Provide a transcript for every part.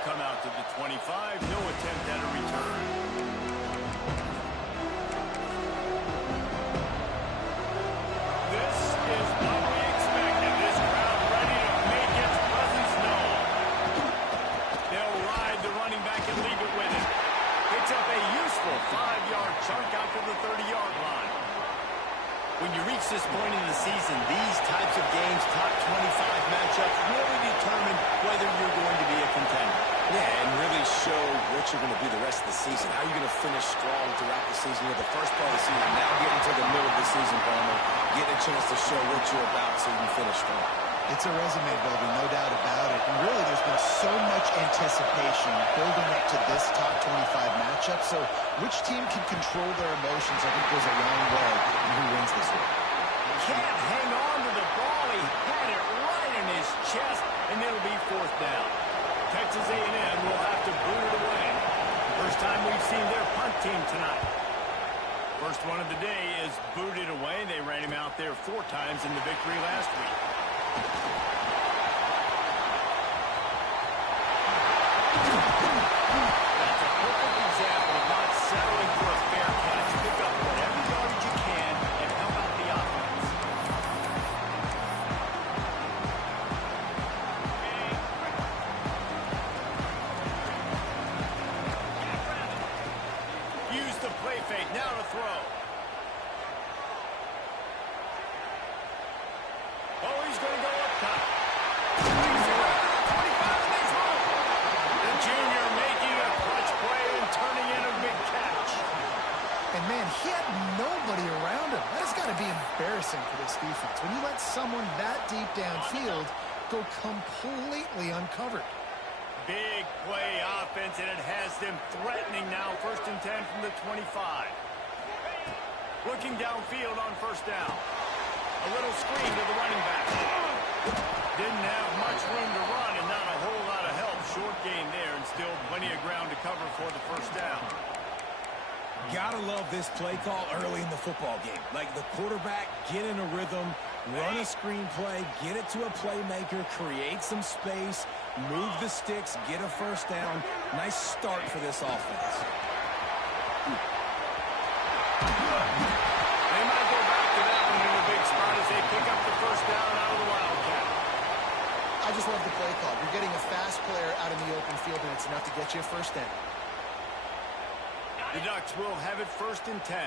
will come out to the 25. No attempt at a return. This is what we expected. This crowd ready to make its presence known. They'll ride the running back and leave it with him. Picks up a useful 5-yard chunk out to the 30-yard line. When you reach this point in the season, these types of games, top 25 matchups, really determine whether you're going to be a contender. Yeah, and really show what you're going to be the rest of the season. How you're going to finish strong throughout the season with the first part of the season. Now getting to the middle of the season, Palmer, getting a chance to show what you're about so you can finish strong. It's a resume building, no doubt about it. And really, there's been so much anticipation building up to this top 25 matchup. So which team can control their emotions, I think, goes a long way in who wins this one. Can't hang on to the ball. He had it right in his chest, and it'll be 4th down. Texas A&M will have to boot it away. First time we've seen their punt team tonight. First one of the day is booted away. They ran him out there 4 times in the victory last week. That's a perfect example of not settling for a fair catch. Pick up whatever yardage you can and help out the offense. Use the play fake. Now to throw. Oh, he's going to go up top. Brings it around to the 25 and it's home. The junior making a clutch play and turning in a big catch. And, man, he had nobody around him. That has got to be embarrassing for this defense. When you let someone that deep downfield go completely uncovered. Big play offense, and it has them threatening now. 1st and 10 from the 25. Looking downfield on 1st down. A little screen to the running back. Didn't have much room to run and not a whole lot of help. Short gain there and still plenty of ground to cover for the 1st down. Gotta love this play call early in the football game. Like the quarterback, get in a rhythm, run a screen play, get it to a playmaker, create some space, move the sticks, get a 1st down. Nice start for this offense. They might go back to that one in a big spot as they pick up the 1st down out of the Wildcat. I just love the play call. You're getting a fast player out in the open field, and it's enough to get you a 1st down. The Ducks will have it 1st and 10.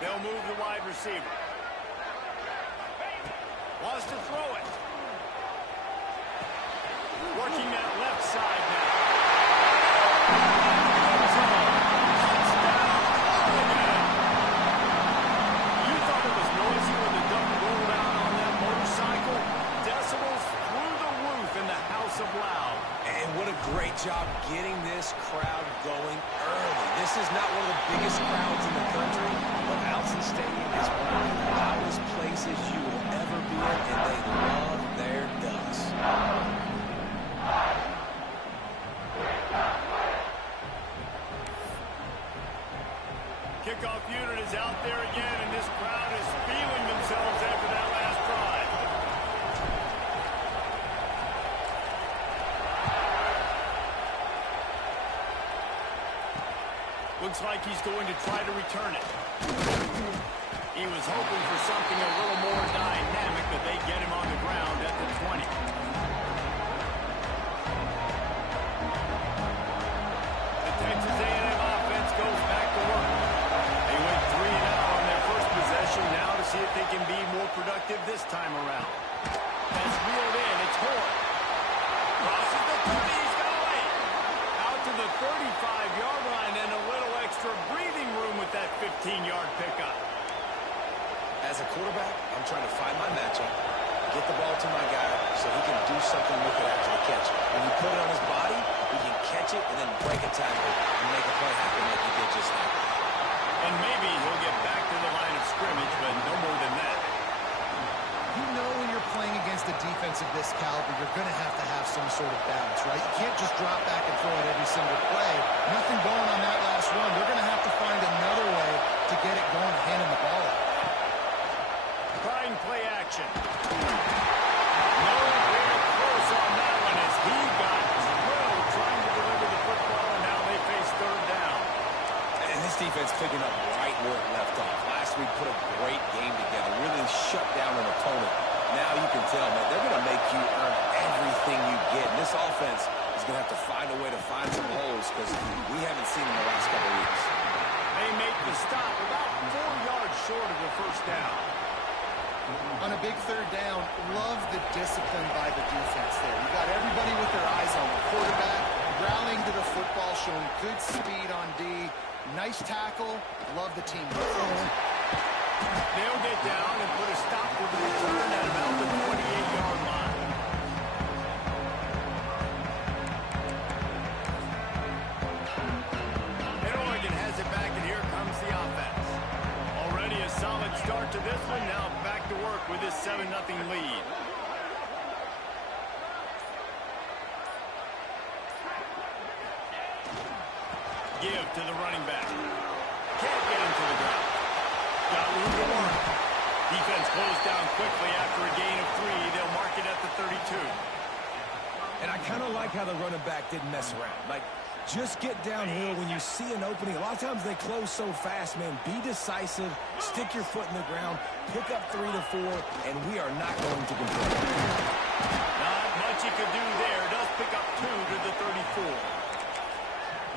They'll move the wide receiver. Wants to throw it. Working that left side now. Touchdown, Oregon! You thought it was noisy when the Duck rolled out on that motorcycle? Decibels through the roof in the House of Loud. And what a great job getting this crowd going early. This is not one of the biggest crowds in the country, but Alson Stadium is one of the loudest places you will ever be in, and they love their Ducks. Kickoff unit is out there again, and this crowd is feeling themselves after that last drive. Looks like he's going to try to return it. He was hoping for something a little more dynamic, but they get him on the ground at the 20. The Texas A&M offense goes back to work. They went 3-0 on their first possession. Now to see if they can be more productive this time around. That's reeled in. It's Horn. Crosses the 30. He's got away. Out to the 35-yard line and a little extra breathing room with that 15-yard pickup. As a quarterback, I'm trying to find my matchup, get the ball to my guy so he can do something with it after the catch. When you put it on his body, he can catch it and then break a tackle and make a play happen like he did just now. And maybe he'll get back to the line of scrimmage, but no more than that. You know when you're playing against a defense of this caliber, you're going to have some sort of balance, right? You can't just drop back and throw it every single play. Nothing going on that last run. They're going to have to find another way to get it going and hand him the ball out. Trying running play action. Nowhere close on that one as he got drilled trying to deliver the football, and now they face third down. And this defense picking up right where it left off. Last week put a great game together, really shut down an opponent. Now you can tell, man, they're going to make you earn everything you get. And this offense is going to have to find a way to find some holes because we haven't seen them the last couple weeks. They make the stop about 4 yards short of the first down. On a big third down, love the discipline by the defense there. You got everybody with their eyes on the quarterback, rallying to the football, showing good speed on D. Nice tackle. Love the team. They'll get down and put a stop with the return at about the 28-yard line. And Oregon has it back, and here comes the offense. Already a solid start to this one. Now back to work with this 7-0 lead. Give to the running back. Can't get him to the ground. Got room to work. Defense closed down quickly after a gain of 3. They'll mark it at the 32. And I kind of like how the running back didn't mess around. Like, just get downhill when you see an opening. A lot of times they close so fast, man. Be decisive, stick your foot in the ground, pick up 3 to 4, and we are not going to complain. Not much he could do there. Does pick up 2 to the 34.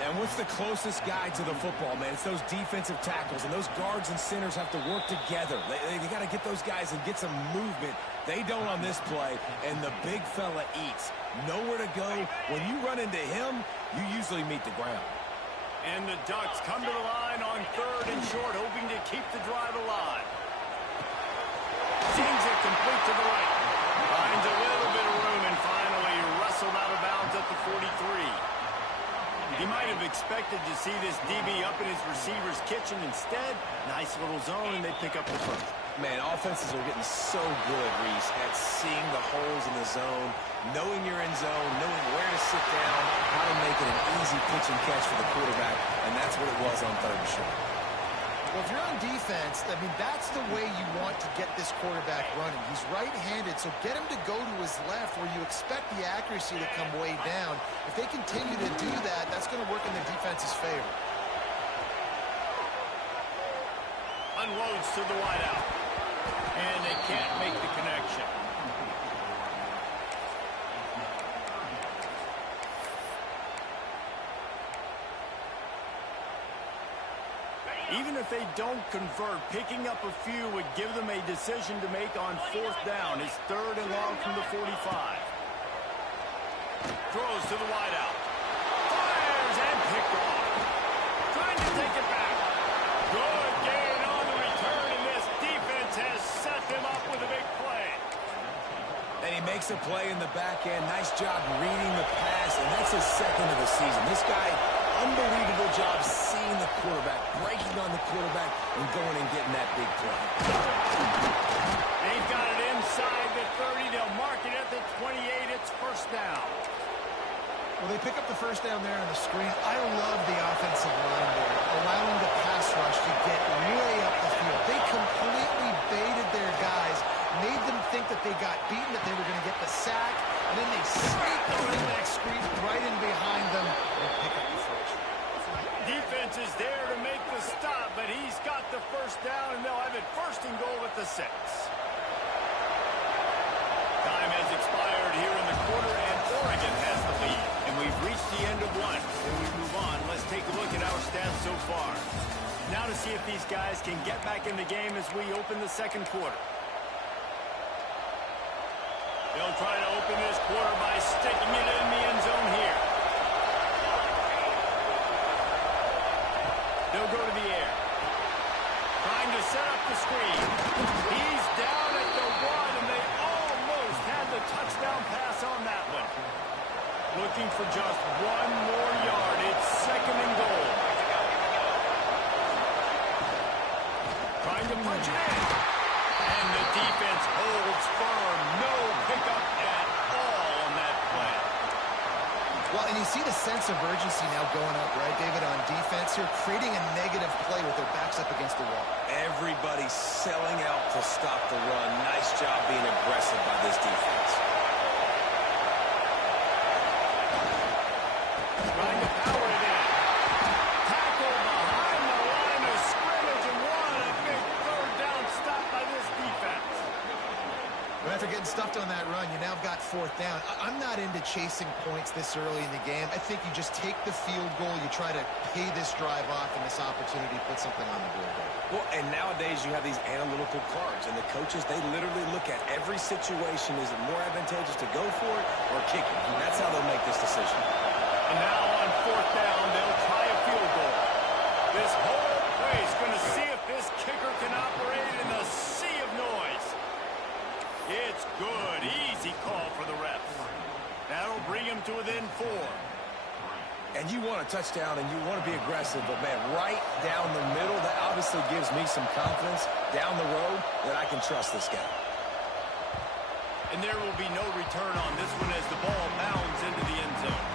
And what's the closest guy to the football, man? It's those defensive tackles, and those guards and centers have to work together. They got to get those guys and get some movement. They don't on this play, and the big fella eats. Nowhere to go. When you run into him, you usually meet the ground. And the Ducks come to the line on 3rd and short, hoping to keep the drive alive. Seems it complete to the right. Finds a little bit of room and finally wrestled out of bounds at the 43. He might have expected to see this DB up in his receiver's kitchen. Instead, nice little zone, and they pick up the first. Man, offenses are getting so good, Reese, at seeing the holes in the zone, knowing you're in zone, knowing where to sit down, how to make it an easy pitch and catch for the quarterback, and that's what it was on 3rd and short. Well, if you're on defense, I mean, that's the way you want to get this quarterback running. He's right-handed, so get him to go to his left where you expect the accuracy to come way down. If they continue to do that, that's going to work in the defense's favor. Unloads to the wideout. And they can't make the connection. Even if they don't convert, picking up a few would give them a decision to make on 4th down. It's 3rd and long from the 45. Throws to the wideout. Fires and picked off. Trying to take it back. Good gain on the return, and this defense has set them up with a big play. And he makes a play in the back end. Nice job reading the pass, and that's his 2nd of the season. This guy, unbelievable job seeing the quarterback, breaking on the quarterback, and going and getting that big play. They've got it inside the 30. They'll mark it at the 28. It's 1st down. Well, they pick up the 1st down there on the screen. I love the offensive line there, allowing the pass rush to get way up the field. They completely baited their guys, made them think that they got beaten, that they were going to get the sack, and then they sneak the running back screen right in behind them and pick up the first. Defense is there to make the stop, but he's got the 1st down, and they'll have it 1st and goal at the 6. Time has expired here in the quarter, and Oregon has the lead. And we've reached the end of one. Before we move on, let's take a look at our stats so far. Now to see if these guys can get back in the game as we open the 2nd quarter. They'll try to open this quarter by sticking it in the end zone here. They'll go to the air. Trying to set up the screen. He's down at the 1, and they almost had the touchdown pass on that one. Looking for just 1 more yard. It's 2nd and goal. Trying to punch it in. And the defense holds firm. No pickup at all on that play. Well, And you see the sense of urgency now going up, right, David, on defense here, creating a negative play with their backs up against the wall. Everybody's selling out to stop the run. Nice job being aggressive by this defense. Trying to power it in. Tackle behind the line of scrimmage, and what a big third down stop by this defense. Well, after getting stuffed on that run, you now got fourth down. I'm not into chasing points this early in the game. I think you just take the field goal. You try to pay this drive off and this opportunity to put something on the board there. Well, and nowadays you have these analytical cards, and the coaches, they literally look at every situation. Is it more advantageous to go for it or kick it? And that's how they'll make this decision. And now on fourth down, they'll try a field goal. This whole place going to see if this kicker can operate in the sea of noise. It's good. Easy call for the refs. That'll bring him to within 4. And you want a touchdown and you want to be aggressive, but, man, right down the middle, that obviously gives me some confidence down the road that I can trust this guy. And there will be no return on this one as the ball bounds into the end zone.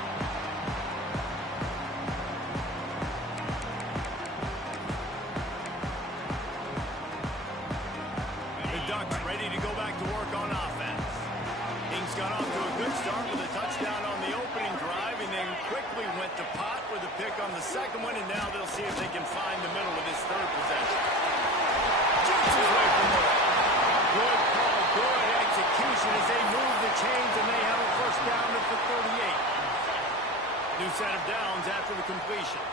The Ducks ready to go back to work on offense. Kings got off to a good start with a touchdown on the opening drive and then quickly went to pot with a pick on the second one, and now they'll see if they can find the middle with this third possession. Jukes his way from there. Good call, good execution as they move the chains, and they have a first down at the 38. New set of downs after the completion.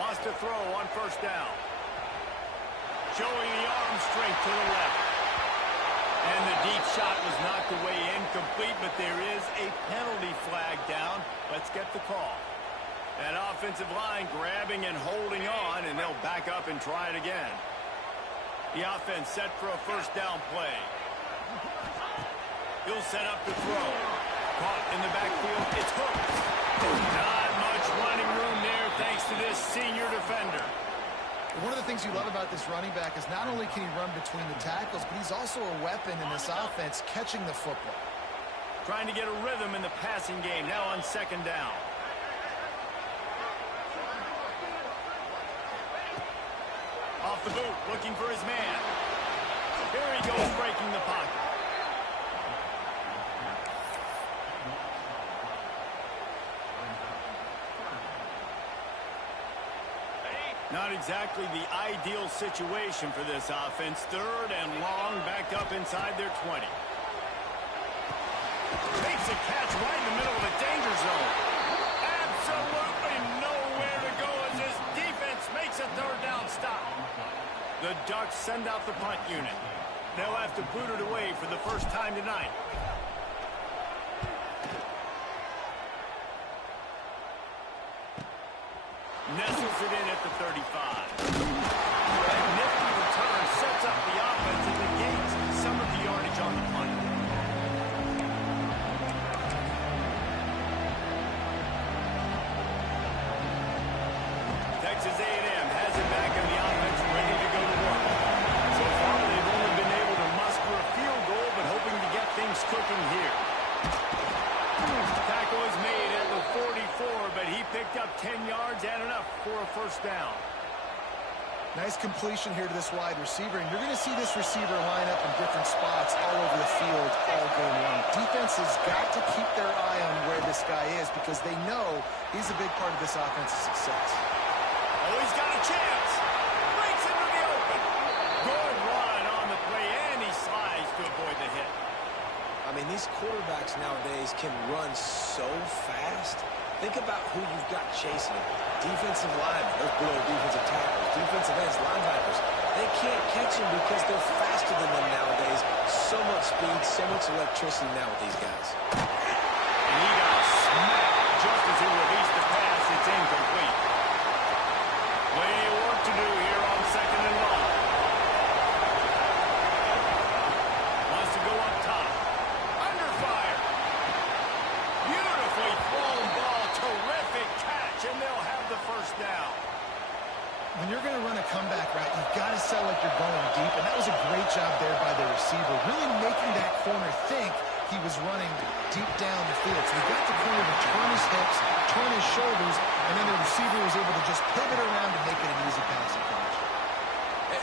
Wants to throw on first down. Showing the arm strength to the left. And the deep shot was knocked away incomplete, but there is a penalty flag down. Let's get the call. That offensive line grabbing and holding on, and they'll back up and try it again. The offense set for a first down play. He'll set up to throw. Caught in the backfield. It's hooked. Not much running room there thanks to this senior defender. One of the things you love about this running back is not only can he run between the tackles, but he's also a weapon in this offense, catching the football. Trying to get a rhythm in the passing game, now on second down. Off the boot, looking for his man. Here he goes, breaking the pocket. Not exactly the ideal situation for this offense. Third and long, backed up inside their 20. Makes a catch right in the middle of a danger zone. Absolutely nowhere to go as this defense makes a third down stop. The Ducks send out the punt unit. They'll have to boot it away for the first time tonight. Nestles it in at the 35. That nifty return sets up the offense and negates some of the yardage on the punt. Texas A&M has it back on the offense, ready to go to work. So far, they've only been able to muster a field goal, but hoping to get things cooking here. Tackle is made at the 44, but he picked up 10 yards and enough for a first down. Nice completion here to this wide receiver, and you're going to see this receiver line up in different spots all over the field all game long. Defense has got to keep their eye on where this guy is because they know he's a big part of this offense's success. Oh, he's got a chance. Breaks into the open. Good run on the play, and he slides to avoid the hit. I mean, these quarterbacks nowadays can run so fast. Think about who you've got chasing them. Defensive linemen, those below defensive tackles, defensive ends, linebackers. They can't catch them because they're faster than them nowadays. So much speed, so much electricity now with these guys. And he got smacked just as he released the pass. It's incomplete. Plenty of work to do here on second and long. Wants to go up top. Under fire. Beautifully thrown ball. Terrific catch, and they'll have the first down. when you're going to run a comeback route, you've got to sell like you're going deep, and that was a great job there by the receiver, really making that corner think he was running deep down the field. So he got the corner to turn his hips, turn his shoulders, and then the receiver was able to just pivot around to make it an easy passing catch.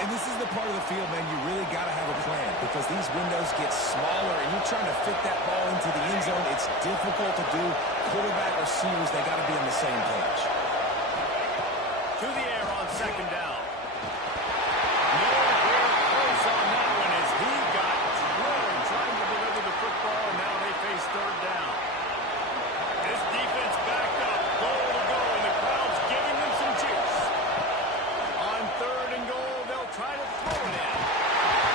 And this is the part of the field, man, you really got to have a plan because these windows get smaller and you're trying to fit that ball into the end zone. It's difficult to do. Quarterback, receivers, they got to be on the same page. To the air on second down. Nowhere close on that one as he got drilled trying to deliver the football, and now they face third down. This defense backed up, goal to go, and the crowd's giving them some juice. On third and goal, they'll try to throw it in.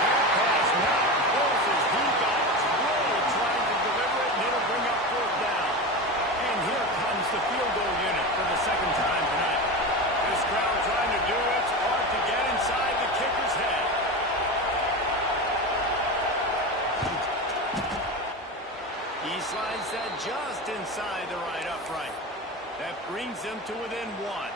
Their pass not close as he got drilled trying to deliver it, and it'll bring up fourth down. And here comes the field goal unit for the second time tonight. This crowd trying to do its part to get inside the kicker's head. He slides that just inside the right upright. That brings him to within one.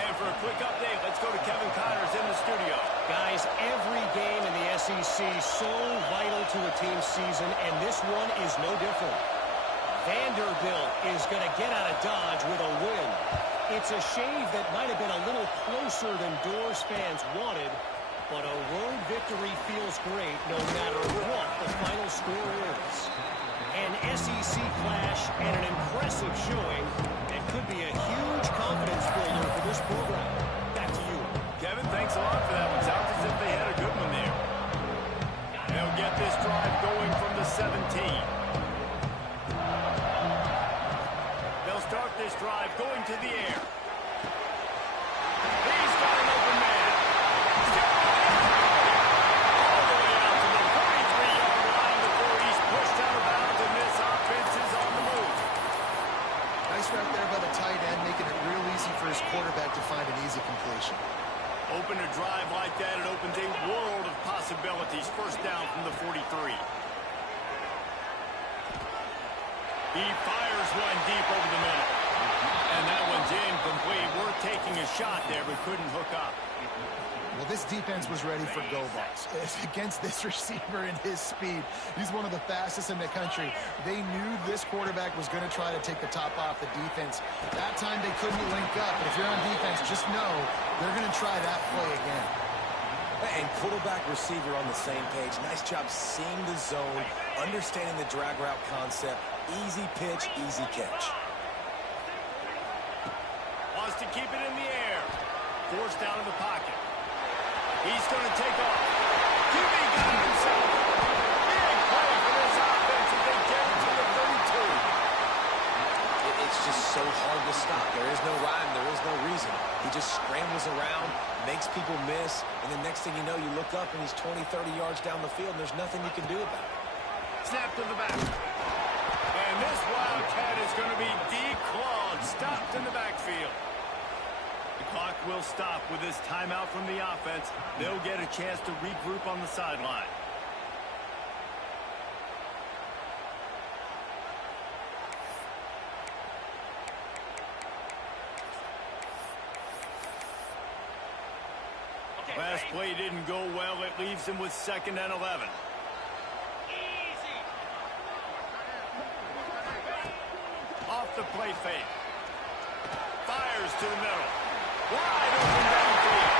And for a quick update, let's go to Kevin Connors in the studio. Guys, every game in the SEC so vital to a team's season, and this one is no different. Vanderbilt is going to get out of Dodge with a win. It's a shave that might have been a little closer than Doors fans wanted, but a road victory feels great no matter what the final score is. An SEC clash and an impressive showing that could be a huge confidence builder for this program. Back to you. Kevin, thanks a lot for that one. Sounds as if they had a good one there. They'll get this drive going from the 17. They'll start this drive going to the air. He's got an open man. All the way out to the 43-yard line before he's pushed out of bounds, and this offense is on the move. Nice route there by the tight end, making it real easy for his quarterback to find an easy completion. Open a drive like that, it opens a world of possibilities. First down from the 43. He fires one deep over the middle. And that one's incomplete. We're taking a shot there, but couldn't hook up. Well, this defense was ready for go balls. Against this receiver and his speed, he's one of the fastest in the country. They knew this quarterback was going to try to take the top off the defense. That time they couldn't link up, but if you're on defense, just know they're going to try that play again. And quarterback receiver on the same page. Nice job seeing the zone, understanding the drag route concept. Easy pitch, easy catch. Wants to keep it in the air. Forced down in the pocket. He's going to take off. QB got it himself. Big play for this offense as they get it to the 32. It's just so hard to stop. There is no rhyme. There is no reason. He just scrambles around, makes people miss, and the next thing you know, you look up and he's 20, 30 yards down the field, and there's nothing you can do about it. Snap to the back. And this Wildcat is going to be declawed, stopped in the backfield. The clock will stop with this timeout from the offense. They'll get a chance to regroup on the sideline. Last play didn't go well. It leaves him with 2nd and 11. Off the play fake. Fires to the middle. Wide open downfield.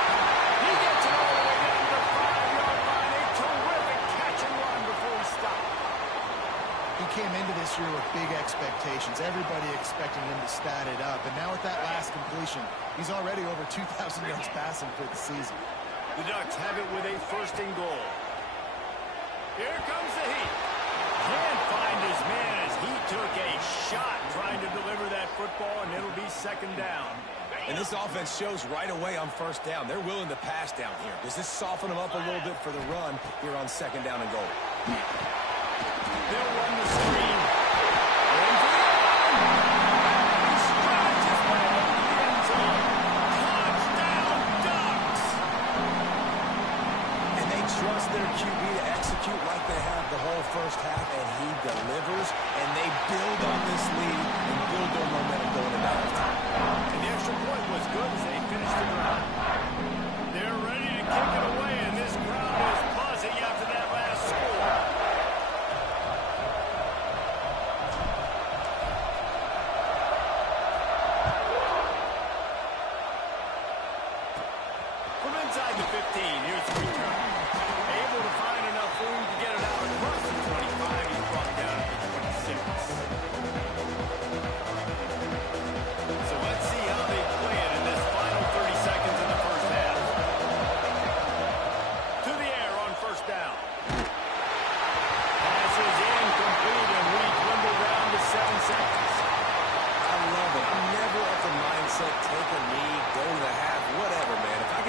He gets it all the way down to the 5-yard line. A terrific catch and run before he stopped. He came into this year with big expectations. Everybody expecting him to stat it up. And now with that last completion, he's already over 2,000 yards passing for the season. The Ducks have it with a 1st and goal. Here comes the heat. Can't find his man as he took a shot trying to deliver that football, and it'll be 2nd down. And this offense shows right away on 1st down. They're willing to pass down here. Does this soften them up a little bit for the run here on 2nd down and goal? They'll run the screen. Going for the end. He strides his way over the end zone. Touchdown, Ducks! And they trust their QB to execute like they have the whole 1st half, and he delivers, and they build on this lead and build their momentum going into halftime. And the extra point was good as they finished the drive.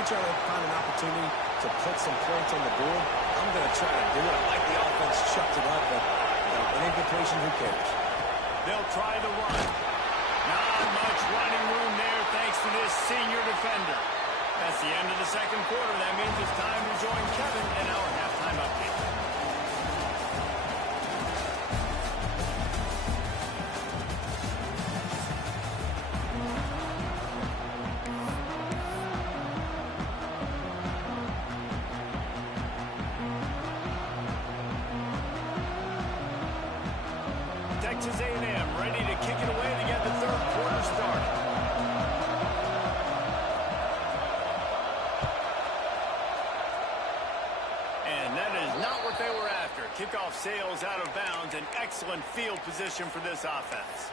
try to find an opportunity to put some points on the board, I'm going to try to do it. I like the offense chucked it up, but an incompletion, who cares? They'll try the run. Not much running room there thanks to this senior defender. That's the end of the second quarter. That means it's time to join Kevin in our halftime update. Texas A&M ready to kick it away to get the third quarter started. And that is not what they were after. Kickoff sails out of bounds. An excellent field position for this offense.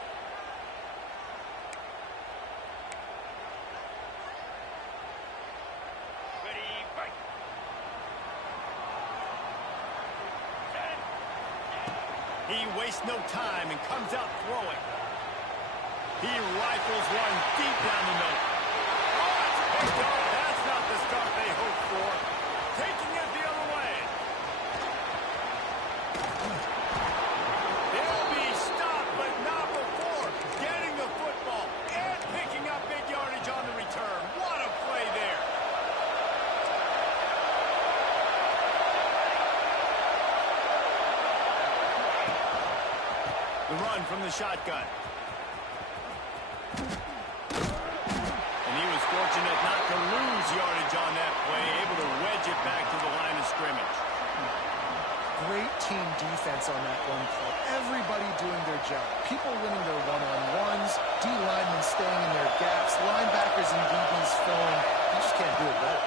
He wastes no time and comes out throwing. He rifles one deep down the middle. Oh, that's a big goal. That's not the start they hoped for. Taking it the other way. They'll be stopped, but not before getting the football and picking up big yardage on the return. What a play there. The run from the shotgun. And he was fortunate not to lose yardage on that play, able to wedge it back to the line of scrimmage. Great team defense on that one play. Everybody doing their job. People winning their one-on-ones, D linemen staying in their gaps, linebackers and DBs filling. You just can't do it better.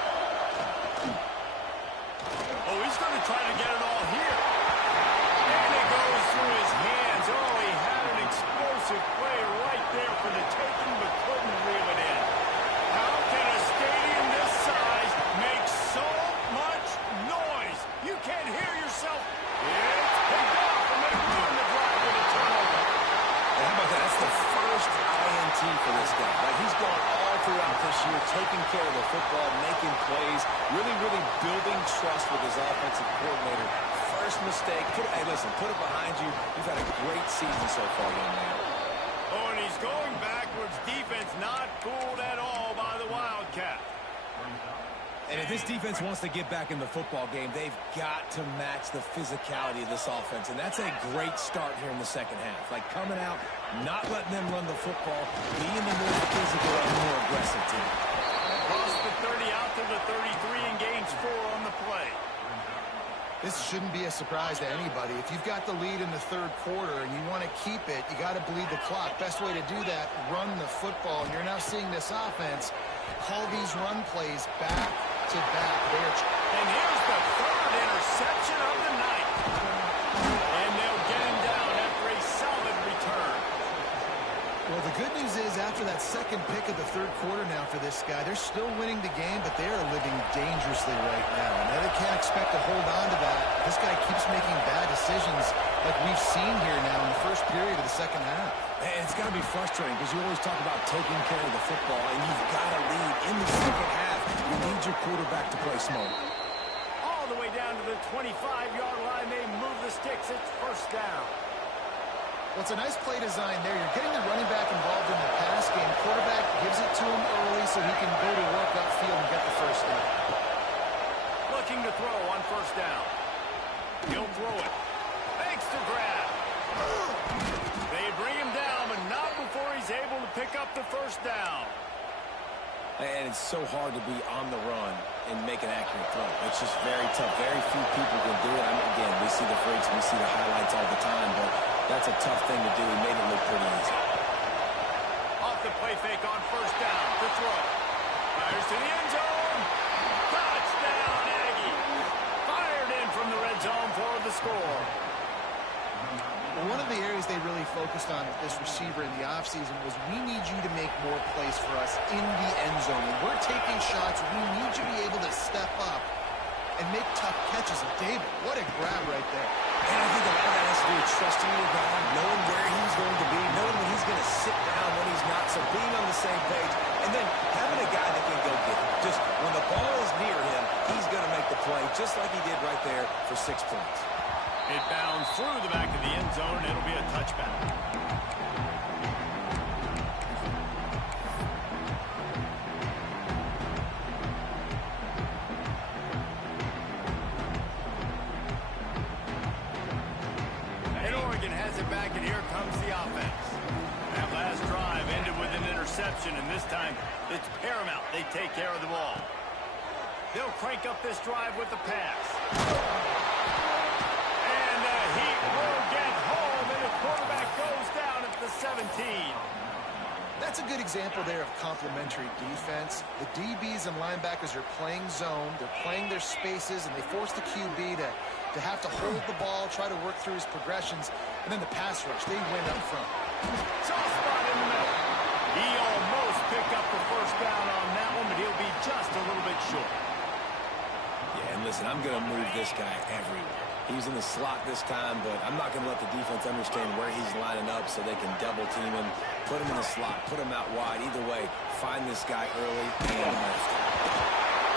Oh, he's going to try to get it all here. And it goes through his hands. Oh, he had an explosive play right there for the taking, but couldn't reel it in. How can a stadium this size make so much noise? You can't hear yourself. It's picked off, and they ruin the drive with a turnover. And how about that? That's the first INT for this guy. Like, he's gone all throughout this year, taking care of the football, making plays, really building trust with his offensive coordinator. First mistake. Hey, listen, put it behind you. You've had a great season so far, young man. Oh, and he's going backwards. Defense not fooled at all by the Wildcat. And if this defense wants to get back in the football game, they've got to match the physicality of this offense. And that's a great start here in the second half. Like, coming out, not letting them run the football, being the more physical and more aggressive team. Across the 30 out to the 33 and gains 4 on the play. This shouldn't be a surprise to anybody. If you've got the lead in the third quarter and you want to keep it, you got to bleed the clock. Best way to do that, run the football. And you're now seeing this offense call these run plays back to back. And here's the third interception of the night. And they'll get him down after a solid return. Well, the good news is after that second pick of the third quarter now for this guy, they're still winning the game, but they are living dangerously right now. Now they can't expect to hold on to that. This guy keeps making bad decisions like we've seen here now in the first period of the second half. And it's got to be frustrating because you always talk about taking care of the football, and you've got to lead in the second half. You need your quarterback to play smart. All the way down to the 25-yard line. They move the sticks. It's first down. Well, it's a nice play design there. You're getting the running back involved in the pass game. Quarterback gives it to him early so he can go to work upfield and get the first down. Looking to throw on first down. He'll throw it. Fakes to grab. They bring him down, but not before he's able to pick up the first down. And it's so hard to be on the run and make an accurate throw. It's just very tough. Very few people can do it. I mean, again, we see the freaks, we see the highlights all the time, but that's a tough thing to do. He made it look pretty easy. Off the play fake on first down. The throw. Fires to the end zone. Touchdown, Aggie. Fired in from the red zone for the score. Well, one of the areas they really focused on with this receiver in the offseason was we need you to make more plays for us in the end zone. When we're taking shots, we need you to be able to step up and make tough catches. And David, what a grab right there. And I think a lot of that has to do with trusting your guy, knowing where he's going to be, knowing when he's going to sit down, when he's not. So being on the same page, And then having a guy that can go get it. Just when the ball is near him, he's going to make the play just like he did right there for 6 points. It bounds through the back of the end zone. It'll be a touchback. And Oregon has it back, and here comes the offense. That last drive ended with an interception, and this time it's paramount they take care of the ball. They'll crank up this drive with the pass. And the Heat will get home, and the quarterback goes down at the 17. That's a good example there of complementary defense. The DBs and linebackers are playing zone. They're playing their spaces, and they force the QB to have to hold the ball, try to work through his progressions, and then the pass rush, they win up front. Soft spot in the middle. He almost picked up the first down on that one, but he'll be just a little bit short. Yeah, and listen, I'm going to move this guy everywhere. He's in the slot this time, but I'm not going to let the defense understand where he's lining up so they can double team him, put him in the slot, put him out wide. Either way, find this guy early and most.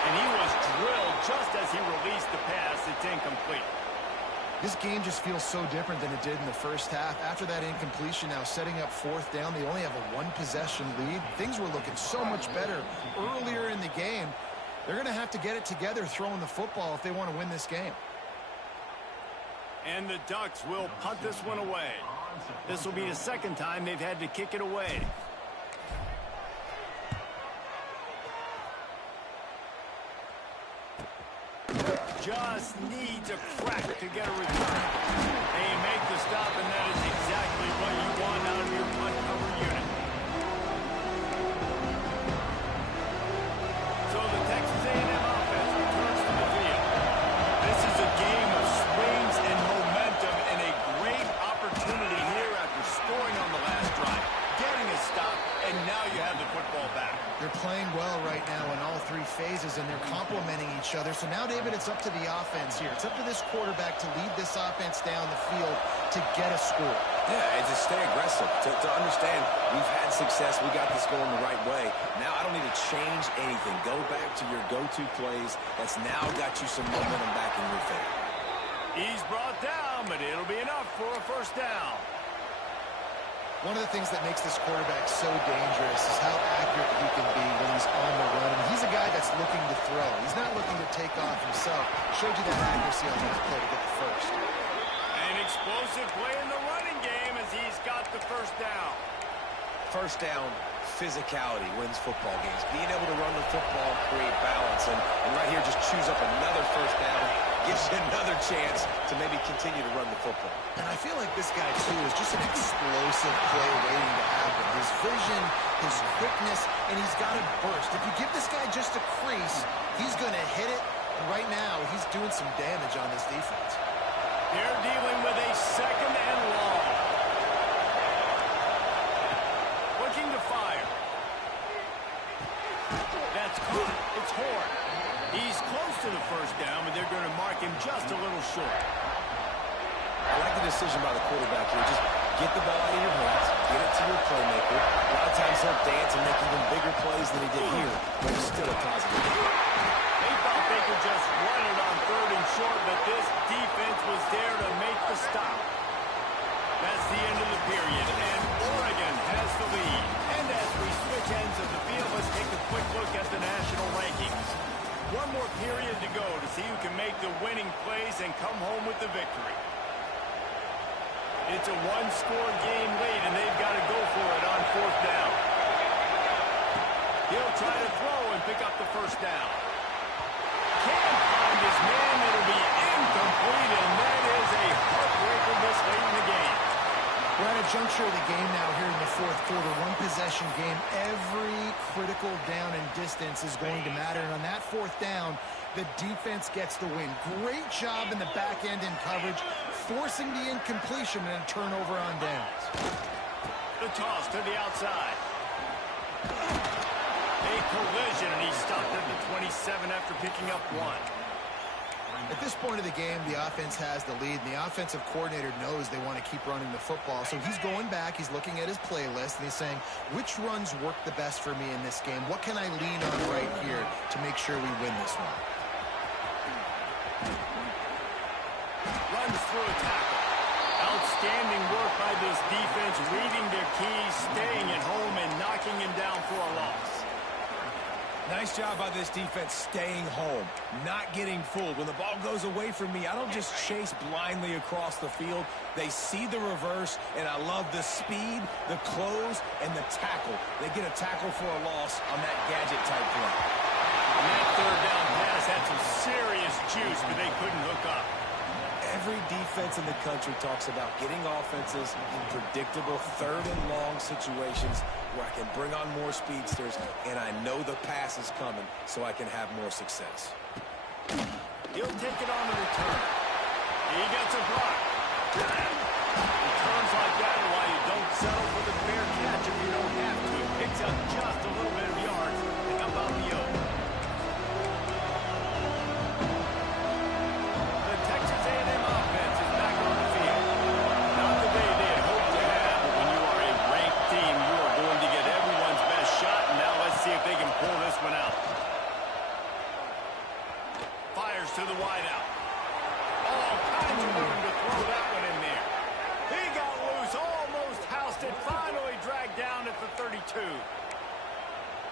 And he was drilled just as he released the pass. It's incomplete. This game just feels so different than it did in the first half. After that incompletion, now setting up 4th down, they only have a 1-possession lead. Things were looking so much better earlier in the game. They're going to have to get it together throwing the football if they want to win this game. And the Ducks will punt this one away. This will be the second time they've had to kick it away. Just needs a crack to get a return. They make the stop, and that is exactly what you want out of your punt cover unit. So the Texas A&M offense returns to the field. This is a game of swings and momentum, and a great opportunity here after scoring on the last drive, getting a stop, and now you have the football back. They're playing well right now in all 3 phases, and they're complementing each other. So now, David, it's up to the offense here. It's up to this quarterback to lead this offense down the field to get a score. Yeah, and to stay aggressive, to understand we've had success, we got this going the right way. Now I don't need to change anything. Go back to your go-to plays. That's now got you some momentum back in your favor. He's brought down, but it'll be enough for a first down. One of the things that makes this quarterback so dangerous is how accurate he can be when he's on the run. And he's a guy that's looking to throw. He's not looking to take off himself. Showed you that accuracy on that play to get the first. An explosive play in the running game as he's got the first down. First down, physicality wins football games. Being able to run the football, create balance. And right here, just choose up another first down. Gives you another chance to maybe continue to run the football. And I feel like this guy, too, is just an explosive play waiting to happen. His vision, his quickness, and he's got a burst. If you give this guy just a crease, he's going to hit it. And right now, he's doing some damage on this defense. They're dealing with a second and long. Looking to fire. That's caught. It's Horn. He's close to the first down, but they're going to mark him just a little short. I like the decision by the quarterback here. Just get the ball out of your hands, get it to your playmaker. A lot of times he'll dance and make even bigger plays than he did here, but it's still a positive. They thought they could just run it on 3rd and short, but this defense was there to make the stop. That's the end of the period, and Oregon has the lead. And as we switch ends of the field, let's take a quick look at the national rankings. One more period to go to see who can make the winning plays and come home with the victory. It's a 1-score game lead, and they've got to go for it on 4th down. He'll try to throw and pick up the first down. Can't find his man. It'll be incomplete, and that is a heartbreaker this late in the game. We're at a juncture of the game now here in the 4th quarter. 1-possession game. Every critical down and distance is going to matter. And on that 4th down, the defense gets the win. Great job in the back end in coverage, forcing the incompletion and a turnover on downs. The toss to the outside. A collision, and he stopped at the 27 after picking up 1. At this point of the game, the offense has the lead, and the offensive coordinator knows they want to keep running the football. So he's going back, he's looking at his playlist, and he's saying, which runs work the best for me in this game? What can I lean on right here to make sure we win this one? Runs through a tackle. Outstanding work by this defense, reading their keys, staying at home, and knocking him down for a loss. Nice job by this defense staying home, not getting fooled. When the ball goes away from me, I don't just chase blindly across the field. They see the reverse, and I love the speed, the close, and the tackle. They get a tackle for a loss on that gadget-type play. And that third down pass had some serious juice, but they couldn't hook up. Every defense in the country talks about getting offenses in predictable third and long situations where I can bring on more speedsters, and I know the pass is coming, so I can have more success. He'll take it on the return. He gets a block. Returns like that are why you don't settle for the fair catch if you don't have to. Picks up just a little bit of yards. And how about the O? The Texas A&M offense is back on the field. Not the day they had hoped to have, but when you are a ranked team, you are going to get everyone's best shot, and now let's see if they can pull this one out. Fires to the wideout. All kinds of room to throw that one in there. He got loose, almost housed it, finally dragged down at the 32.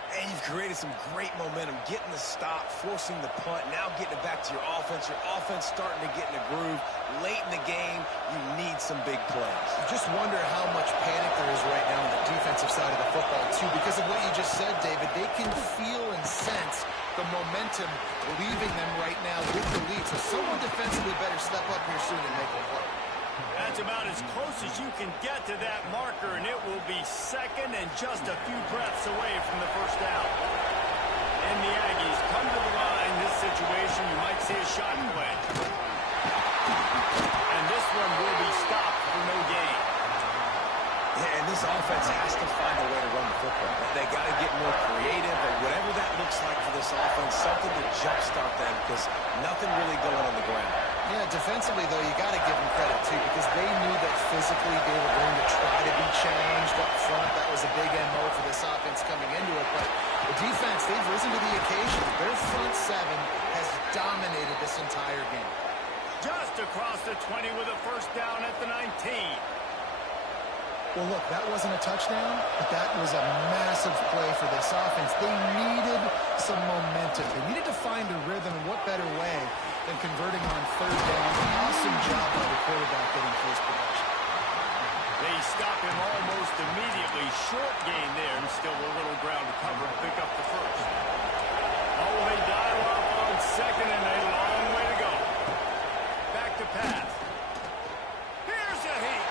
And you've created some great momentum, getting the stop, forcing the punt, now getting it back to your offense. Your offense starting to get in a groove. Late in the game, you need some big plays. I just wonder how much panic there is right now on the defensive side of the football, too, because of what you just said, David. They can feel and sense the momentum leaving them right now with the lead. So someone defensively better step up here soon and make a play. That's about as close as you can get to that marker, and it will be second and just a few breaths away from the first down. And the Aggies come to the line. This situation, you might see a shot play. And this one will be stopped for no gain. Yeah, and this offense has to find a way to run the football. They got to get more creative, or whatever that looks like for this offense, something to jumpstart them, because nothing really going on the ground. Yeah, defensively, though, you got to give them credit, too, because they knew that physically they were going to try to be challenged up front. That was a big MO for this offense coming into it. But the defense, they've risen to the occasion. Their front seven has dominated this entire game. Just across the 20 with a first down at the 19. Well, look, that wasn't a touchdown, but that was a massive play for this offense. They needed some momentum. They needed to find a rhythm, and what better way than converting on third down. Awesome job by the quarterback getting first possession. They stop him almost immediately. Short gain there, and still a little ground to cover and pick up the first. Oh, they dial up on second, and a long way to go. Back to pass. Here's a heat.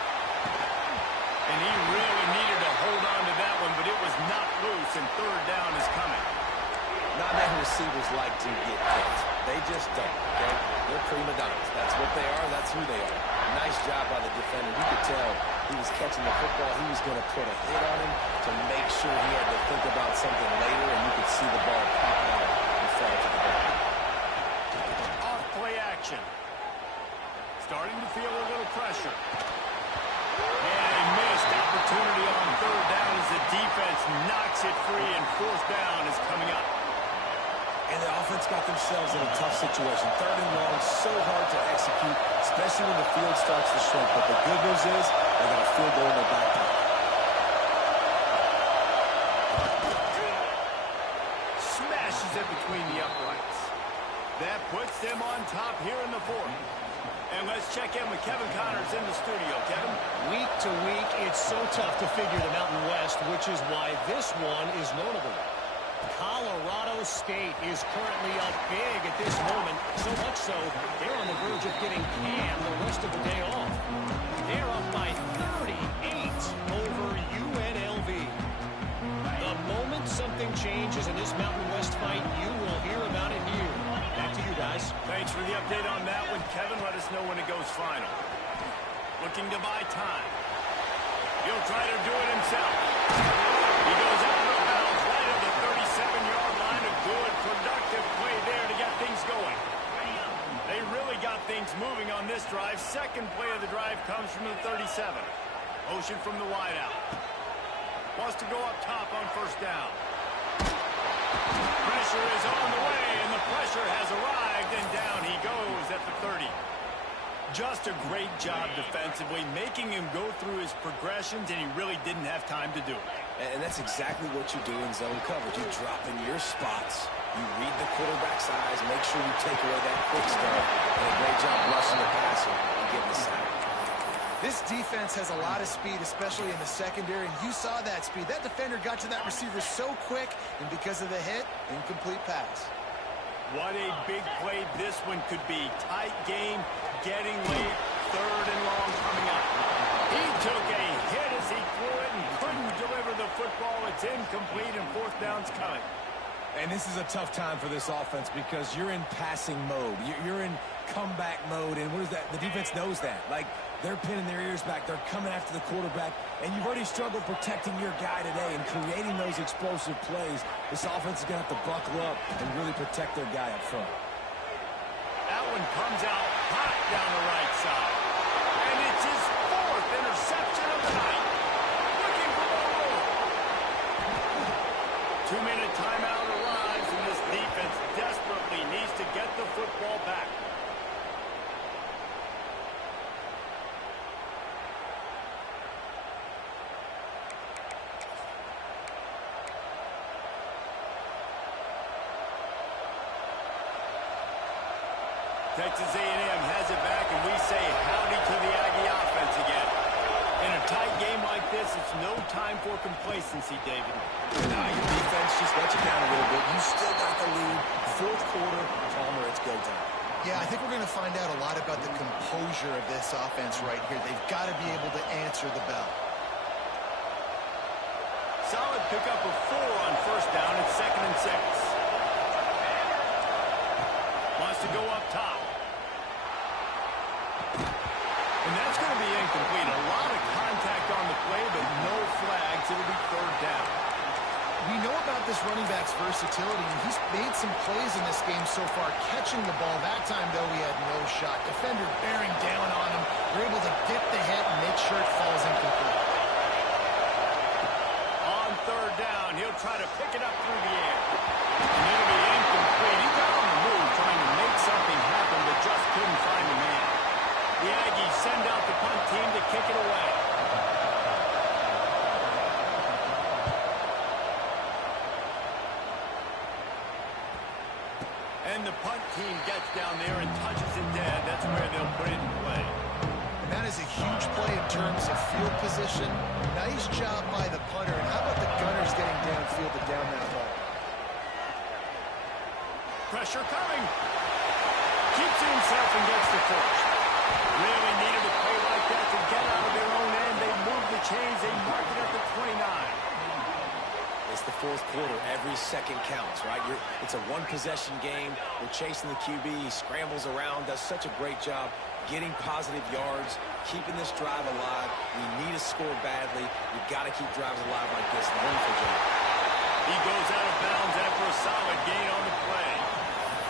And he really needed to hold on to that one, but it was not loose, and third down is coming. Not many receivers like to get hit. They just don't, okay? They're prima donnas. That's what they are. That's who they are. Nice job by the defender. You could tell he was catching the football. He was going to put a hit on him to make sure he had to think about something later, and you could see the ball pop out and fall to the ground. Off play action. Starting to feel a little pressure. And a missed opportunity on third down as the defense knocks it free, and fourth down is coming up. And the offense got themselves in a tough situation. Third and long, so hard to execute, especially when the field starts to shrink. But the good news is they got a field goal in their back pocket. Smashes it between the uprights. That puts them on top here in the fourth. And let's check in with Kevin Connors in the studio. Kevin? Week to week, it's so tough to figure the Mountain West, which is why this one is notable. Colorado State is currently up big at this moment, so much so they're on the verge of getting Cam the rest of the day off. They're up by 38 over UNLV. The moment something changes in this Mountain West fight, you will hear about it here. Back to you guys. Thanks for the update on that one, Kevin. Let us know when it goes final. Looking to buy time. He'll try to do it himself. He goes out of bounds right at the 37-yard line. A good, productive play there to get things going. They comes from the 37. Motion from the wideout. Wants to go up top on first down. Pressure is on the way, and the pressure has arrived, and down he goes at the 30. Just a great job defensively, making him go through his progressions, and he really didn't have time to do it. And that's exactly what you do in zone coverage. You drop in your spots. You read the quarterback's eyes, make sure you take away that quick start, and a great job rushing the passer and getting the sack. This defense has a lot of speed, especially in the secondary, and you saw that speed. That defender got to that receiver so quick, and because of the hit, incomplete pass. What a big play this one could be. Tight game, getting late, third and long coming up. He took a hit as he threw it and couldn't deliver the football. It's incomplete, and fourth down's coming. And this is a tough time for this offense because you're in passing mode. You're in comeback mode, and what is that? The defense knows that. Like, they're pinning their ears back. They're coming after the quarterback, and you've already struggled protecting your guy today and creating those explosive plays. This offense is going to have to buckle up and really protect their guy up front. That one comes out hot down the right side. And it's his fourth interception of the night. Looking for more. 2-minute timeout arrives, and this defense desperately needs to get the football back. Texas A&M has it back, and we say howdy to the Aggie offense again. In a tight game like this, it's no time for complacency, David. Nah, your defense just let you down a little bit. You still got the lead. Fourth quarter, Palmer, it's go time. Yeah, I think we're going to find out a lot about the composure of this offense right here. They've got to be able to answer the bell. Solid pickup of 4 on first down. It's 2nd and 6. Wants to go up top. And that's going to be incomplete. A lot of contact on the play, but no flags. It'll be 3rd down. We know about this running back's versatility, and he's made some plays in this game so far, catching the ball. That time, though, he had no shot. Defender bearing down on him. They're able to get the hit and make sure it falls incomplete. On 3rd down, he'll try to pick it up through the air. And it'll be incomplete. He got on the move trying to make something happen, but just couldn't find the man. The Aggies send out the punt team to kick it away. And the punt team gets down there and touches it dead. That's where they'll put it in play. And that is a huge play in terms of field position. Nice job by the punter. And how about the Gunners getting downfield to down that ball? Pressure coming. Keeps it himself and gets the first. Really needed a play like that to get out of their own end. They move the chains. They mark it at the 29. It's the fourth quarter. Every second counts, right? It's a one-possession game. We're chasing the QB. He scrambles around, does such a great job getting positive yards, keeping this drive alive. We need to score badly. We've got to keep drives alive like this. Wonderful job. He goes out of bounds after a solid gain on the play.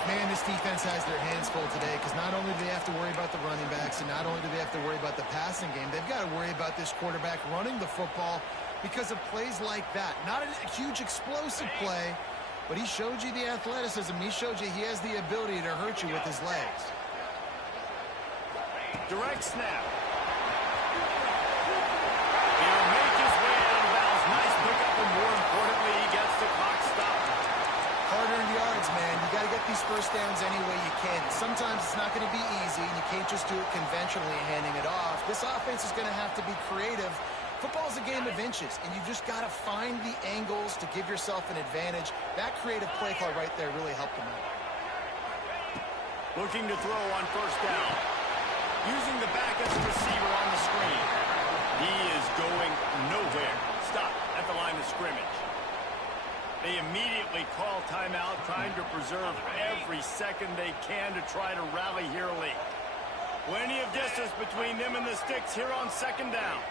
Man, this defense has their hands full today because not only do they have to worry about the running backs and not only do they have to worry about the passing game, they've got to worry about this quarterback running the football because of plays like that. Not a huge explosive play, but he showed you the athleticism. He showed you he has the ability to hurt you with his legs. Direct snap. He'll make his way out of bounds. Nice pickup, and more importantly, he gets the clock stopped. Hard-earned yards, man. You got to get these first downs any way you can. Sometimes it's not going to be easy, and you can't just do it conventionally handing it off. This offense is going to have to be creative. Football's a game of inches, and you just got to find the angles to give yourself an advantage. That creative play call right there really helped them out. Looking to throw on first down. Using the back as a receiver on the screen. He is going nowhere. Stop at the line of scrimmage. They immediately call timeout, trying to preserve every second they can to try to rally here late. Plenty of distance between them and the sticks here on 2nd down.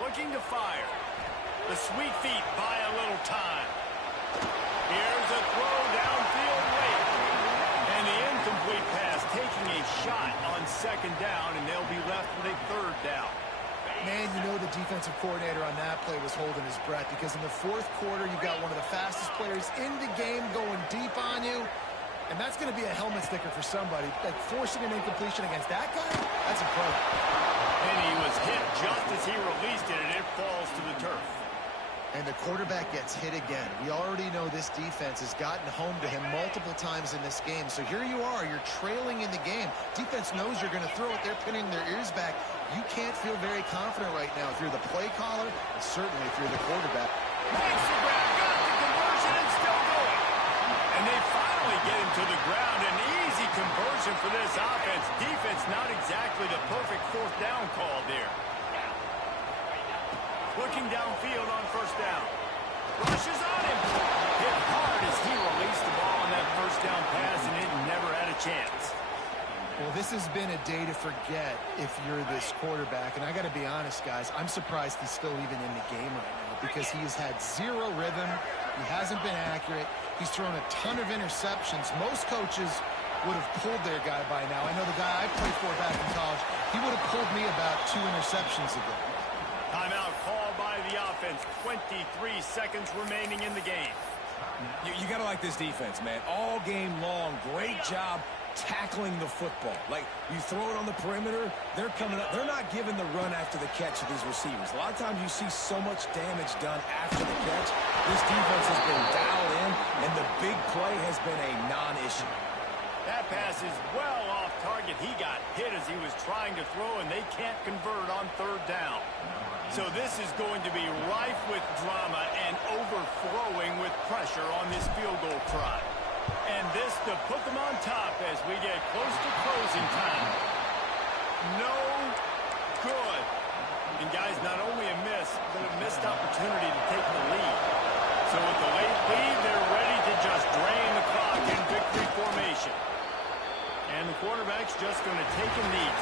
Looking to fire. The sweet feet buy a little time. Here's a throw downfield late. And the incomplete pass taking a a shot on second down, and they'll be left with a third down. Man, you know the defensive coordinator on that play was holding his breath because in the fourth quarter, you got one of the fastest players in the game going deep on you. And that's going to be a helmet sticker for somebody. Like forcing an incompletion against that guy, that's incredible. And he was hit just as he released it, and it falls to the turf. And the quarterback gets hit again. We already know this defense has gotten home to him multiple times in this game. So here you are, you're trailing in the game. Defense knows you're going to throw it. They're pinning their ears back. You can't feel very confident right now if you're the play caller, and certainly if you're the quarterback. Makes the grab, got the conversion, and still going. And they finally get him to the ground. An easy conversion for this offense. Defense not exactly the perfect fourth down call there. Looking downfield on first down. Rushes on him. Hit hard as he released the ball on that first down pass, and it never had a chance. Well, this has been a day to forget if you're this quarterback. And I got to be honest, guys, I'm surprised he's still even in the game right now because he has had zero rhythm. He hasn't been accurate. He's thrown a ton of interceptions. Most coaches would have pulled their guy by now. I know the guy I played for back in college, he would have pulled me about 2 interceptions ago. Timeout called by the offense. 23 seconds remaining in the game. You got to like this defense, man. All game long, great job tackling the football. Like, you throw it on the perimeter, they're coming up. They're not giving the run after the catch to these receivers. A lot of times you see so much damage done after the catch. This defense has been dialed in, and the big play has been a non-issue. That pass is well off target. He got hit as he was trying to throw, and they can't convert on third down. So this is going to be rife with drama and overflowing with pressure on this field goal try. And this to put them on top as we get close to closing time. No good. And guys, not only a miss, but a missed opportunity to take the lead. So with the late lead, they're ready to just drain the clock in victory formation. And the quarterback's just going to take a knee.